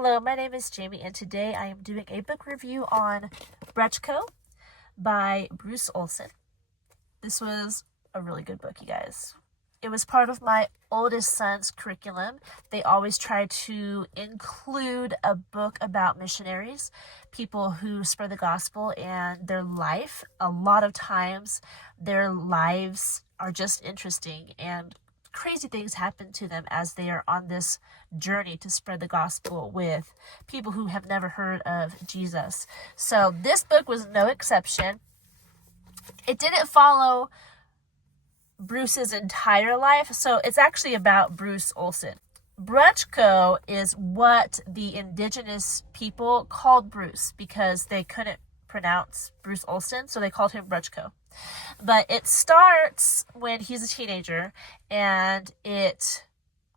Hello, my name is Jamie, and today I am doing a book review on Bruchko by Bruce Olson. This was a really good book, you guys. It was part of my oldest son's curriculum. They always try to include a book about missionaries, people who spread the gospel and their life. A lot of times their lives are just interesting and crazy things happen to them as they are on this journey to spread the gospel with people who have never heard of Jesus. So this book was no exception. It didn't follow Bruce's entire life, so it's actually about Bruce Olson. Bruchko is what the indigenous people called Bruce because they couldn't pronounce Bruce Olson, so they called him Bruchko. But it starts when he's a teenager, and it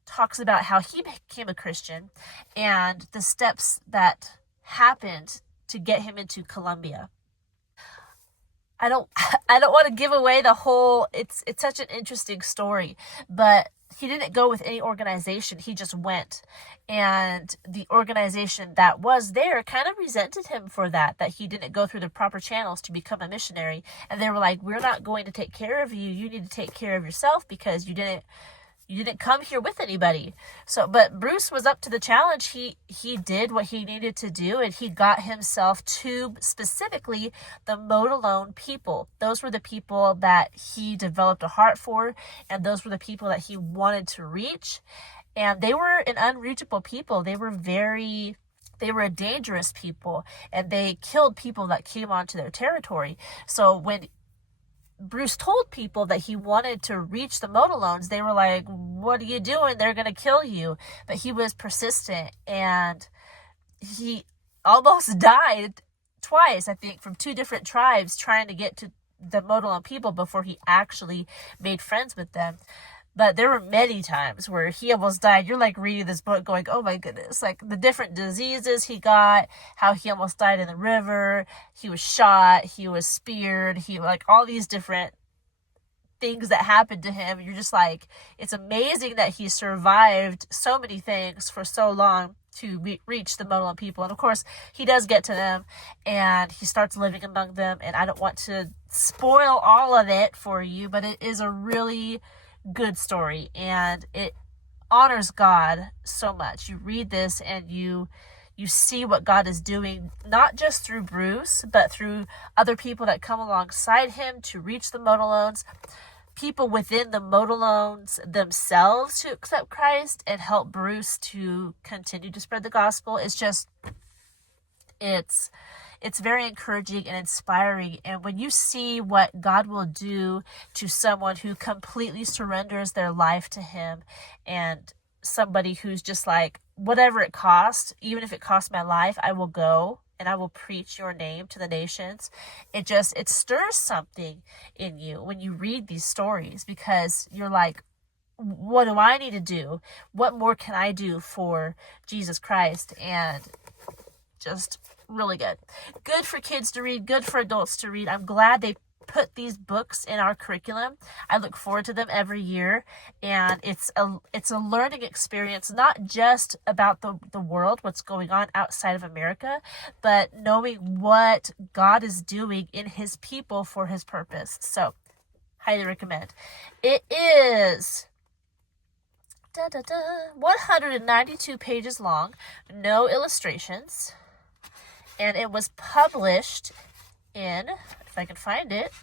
talks about how he became a Christian and the steps that happened to get him into Colombia. I don't want to give away the whole, it's such an interesting story, but he didn't go with any organization. He just went. And the organization that was there kind of resented him for that he didn't go through the proper channels to become a missionary. And they were like, we're not going to take care of you. You need to take care of yourself because you didn't come here with anybody. So, but Bruce was up to the challenge. He did what he needed to do, and he got himself to specifically the Modelone people. Those were the people that he developed a heart for, and those were the people that he wanted to reach. And they were an unreachable people. They were a dangerous people, and they killed people that came onto their territory. So when Bruce told people that he wanted to reach the Modelones, they were like, what are you doing? They're going to kill you. But he was persistent, and he almost died twice, I think, from two different tribes trying to get to the Modelone people before he actually made friends with them. But there were many times where he almost died. You're like reading this book going, oh my goodness, like the different diseases he got, how he almost died in the river, he was shot, he was speared, he like all these different things that happened to him. You're just like, it's amazing that he survived so many things for so long to reach the Modelone people. And of course, he does get to them, and he starts living among them. And I don't want to spoil all of it for you, but it is a really good story, and it honors God so much. You read this and you see what God is doing, not just through Bruce, but through other people that come alongside him to reach the Modelones, people within the Modelones themselves to accept Christ and help Bruce to continue to spread the gospel. It's very encouraging and inspiring. And when you see what God will do to someone who completely surrenders their life to him, and somebody who's just like, whatever it costs, even if it costs my life, I will go and I will preach your name to the nations. It stirs something in you when you read these stories, because you're like, what do I need to do? What more can I do for Jesus Christ? And just really good. Good for kids to read, good for adults to read. I'm glad they put these books in our curriculum. I look forward to them every year, and it's a learning experience, not just about the world, what's going on outside of America, but knowing what God is doing in his people for his purpose. So, highly recommend. It is 192 pages long, no illustrations. And it was published in, if I can find it,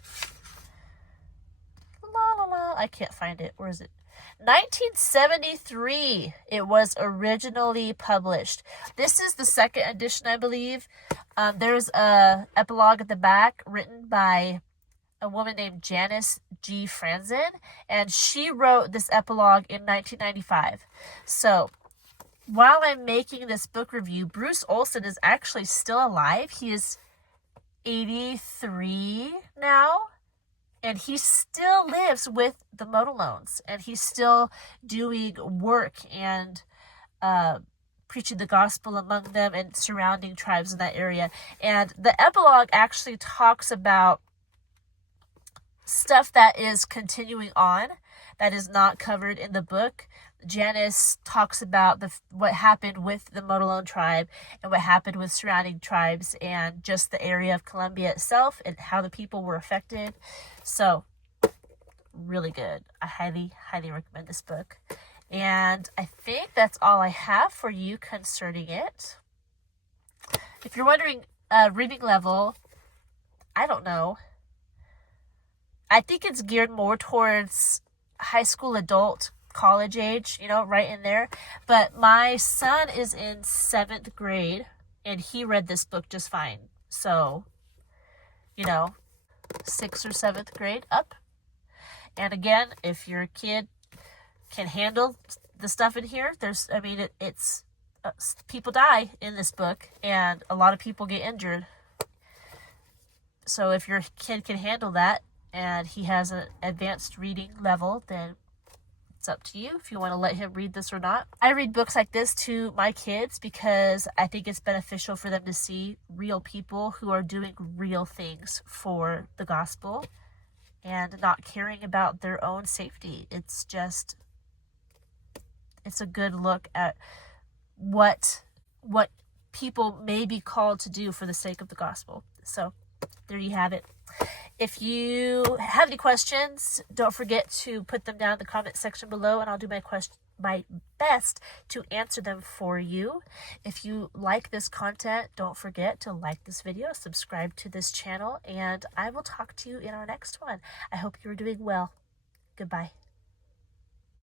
I can't find it. Where is it? 1973, it was originally published. This is the second edition, I believe. There's a epilogue at the back written by a woman named Janice G. Franzen, and she wrote this epilogue in 1995. So, while I'm making this book review, Bruce Olson is actually still alive. He is 83 now, and he still lives with the Modelones, and he's still doing work and preaching the gospel among them and surrounding tribes in that area. And the epilogue actually talks about stuff that is continuing on, that is not covered in the book, Janice talks about what happened with the Modelone tribe and what happened with surrounding tribes and just the area of Colombia itself and how the people were affected. So, really good. I highly, highly recommend this book. And I think that's all I have for you concerning it. If you're wondering, reading level, I don't know. I think it's geared more towards high school, adult, college age, right in there. But my son is in 7th grade, and he read this book just fine. So, 6th or 7th grade up. And again, if your kid can handle the stuff in here, it's people die in this book, and a lot of people get injured. So if your kid can handle that, and he has an advanced reading level, then it's up to you if you want to let him read this or not. I read books like this to my kids because I think it's beneficial for them to see real people who are doing real things for the gospel and not caring about their own safety. It's a good look at what people may be called to do for the sake of the gospel. So there you have it. If you have any questions, don't forget to put them down in the comment section below, and I'll do my best to answer them for you. If you like this content, don't forget to like this video, subscribe to this channel, and I will talk to you in our next one. I hope you're doing well. Goodbye.